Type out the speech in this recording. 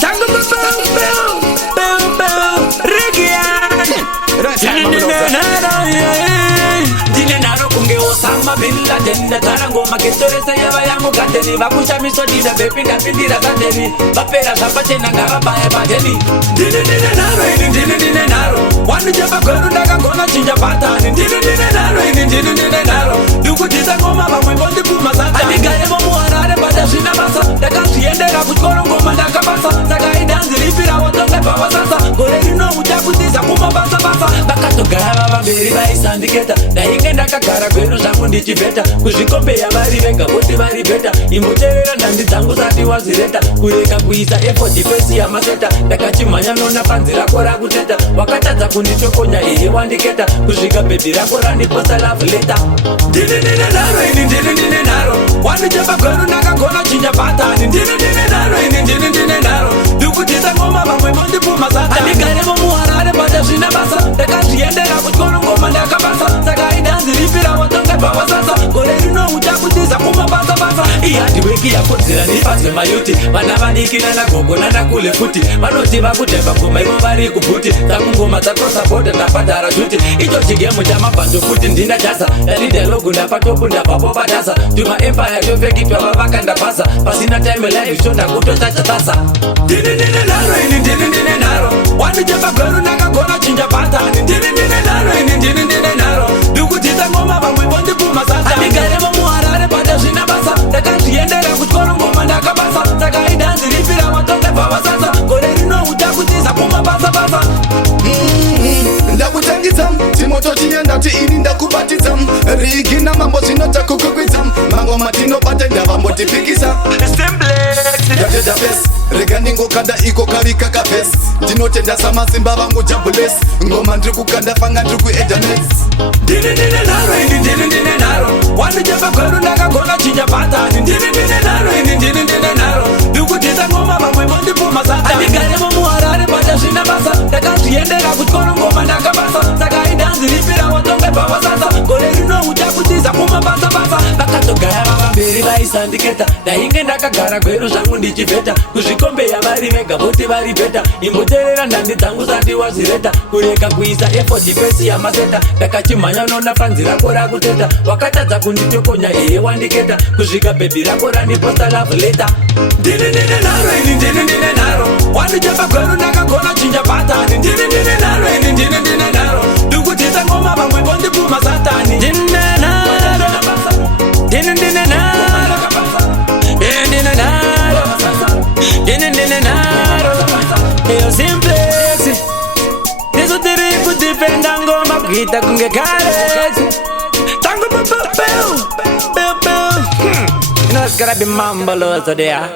Tango Dinenaro kunge Osama Bin Laden Tarango maketoresa yaba ya mukateni Bakusha misodina bepinda pindira bandeni Bapera sapatena ngabaya badeni Dinenaro Wanu jaba kweru ndaga kona chinja patani Dinenaro Duku tisa ngoma bamwe bondi puma sata Adigare momu harare bada shina basa Daga siendera kuchkoro ngoma daga basa Saga idanzi lipira wotonge bawa sasa Gore rino uchaku tisa kuma basa Bakato gaba bamberi baisandiketa Dainge ndakagara kweru zangu ndichibeta Kuzvikombeya vari vega voti vari beta Imboterera ndandi dzangu zati wazireta Kureka kuisa effort pesi yamaseta Ndakachimhanya nona panzi rako rakuteta Wakatadza kundichokonya iye wandiketa Kusvika bhebhi rako randiposta love letter Ndinenaro Wandichapa kweru ndakagona chinja patani Ndinenaro Ndikutisa ngoma vamwe mondipuma sata Andigare momuharare bata zvina basa Ndakazviendera kuchkoro ngoma ndakabasa Saka idanzi ripira wotonge bhawa sasa Gore rino uchakutiza kumabasa Ihadiweki yakodzera nipazwe mayuti Vana vadikina nagogo nanakule futi Vanoti vakuteva ngoma ivo vari kubhuti Dzangu ngoma dzakrosa boda ndabhadhara shuti Icho chigemu chamabhando futi ndina jasa Dalidelogu ndapatopu ndapapo padasa Tuma empire tofeki twava vakandabhasa Pasina time live show ndakutotsacha tasa Ndinenaro Wandichapa kweru ndakagona chinja patani Ndinenaro Ndikutisa ngoma vamwe vondipuma sata Andigare momuharare bata zvina basa Ndakazviendera kuchkoro ngoma ndakabasa Saka idanzi ripira watonge bhawa sasa Gore rino uchakutiza kumabasa Ndakutangidza timoto tiendati ini ndakubatidza Rigi na mambo zvinota kukukwidza Mangoma tinobata ndavambotipikisa Yateda best Rega ndingokanda iko karika kapesi Ndinotenda samasimba vangu jabulesi Ngoma ndiri kukanda fanga ndiri kuedanes Ndinenaro Wandichapa kweru ndakagona chinja patani Ndinenaro Ndikutisa ngoma vamwe mondipuma sata Andigare momuharare bata zvina basa Ndakazviendera kuchkoro ngoma ndakabasa Saka idanzi ripira wotonge bhawa sasa Gore rino uchakutiza kumabasa Vakatogaya vavamberi vaisandiketa Dainge ndakagara kweru zvangu ndichibheta Kuzvikombeya vari vega voti vari beta Imboterera ndandi dzangu zati wazireta Kureka kuisa effort pesi yamaseta Ndakachimhanya nona panzi rako rakuteta Wakatadza kunditokonya iye wandiketa Kusvika bhebhi rako randiposta love letter Ndinenaro Wandichapa kweru ndakagona chinja patani Ndinenaro Ndikutisa ngoma vamwe vondipuma satani Ndinenaro Eyo simplex Nizo tiri kutipenda ngoma kuita kunge karesi Tango You know it's gotta be mambo loads of there